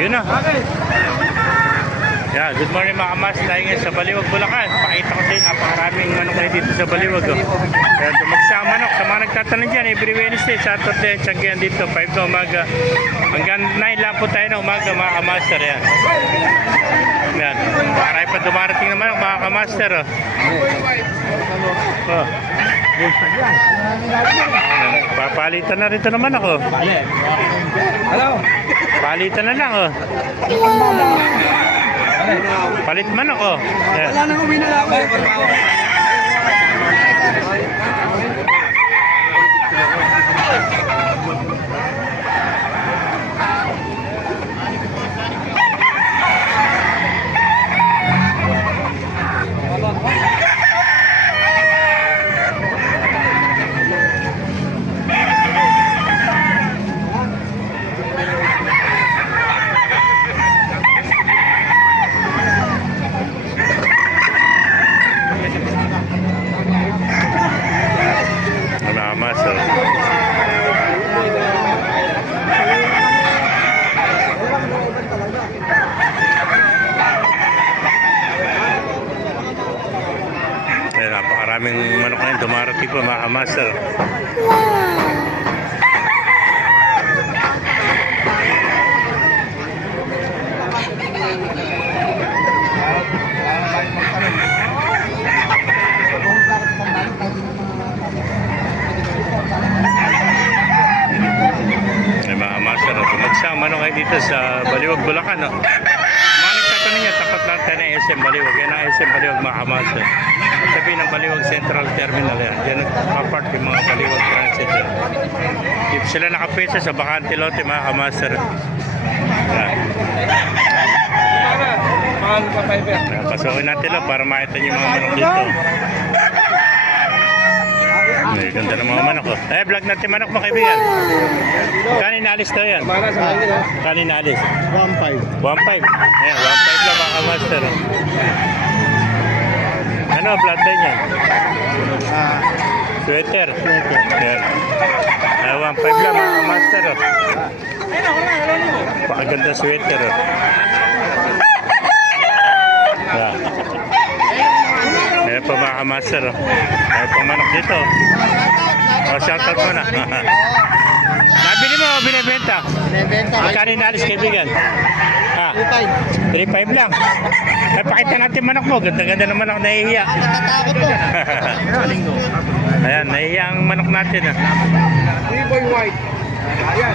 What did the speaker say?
Yun na. Yeah, good morning mga kamas. Tayo ngayon sa Baliwag, Bulacan. Pakita ko sa inyo, napakaraming manok kayo dito sa Baliwag. Oh. Kaya dumagsang manok. Sa mga nagtatanong dyan, every Wednesday, Saturday, Tianggian dito, 5 na umaga. Hanggang 9 lang po tayo na umaga mga kamaster. Yan. Yan. Marami pa dumarating na manok mga kamaster. Oh. Oh. Papalitan na rito naman ako. Hello. Palitan na lang oh. Palit man ako. Yeah. Wala nang uwi na lang ako. Napakaraming manok na yun dumarating po mga kamaster. Ay mga kamaster, tumagsang manok kayo dito sa Baliwag, Bulacan. No? Mga nagtatanong niya, tapat lang tayo ng SM Baliwag. Yan ang SM Baliwag mga kamaster. Sabi ng Baliwag Central Terminal yan. Diyan nagpa-park yung mga Baliwag Transit. Dito sila nakapesa sa bakante lote mga kamaster. Yan. Pasukin natin lang para makita niyo yung mga manok dito. Ay, ganda ng mga manok ko. Eh, vlog natin manok mo kaibigan. Kanin alis daw yan? Kanin alis? 1.5. 1.5? Ayan, 1.5 lang mga kamaster. Ano, bloodline yan? Sweater. Yan. 1.5 lang mga master. Pakaganda sweater. Yan. Ayan pa mga master. Ayan pa manok dito. Shoutout mo na. Nabili mo o binibenta? Binibenta. Magkano inalis kaibigan? 3.5 lang. Eh, pakita natin manok mo. Ganda-ganda ng manok, nahihiya. Nakatakot po. Ayan, nahihiya ang manok natin. Boy white. Ayan.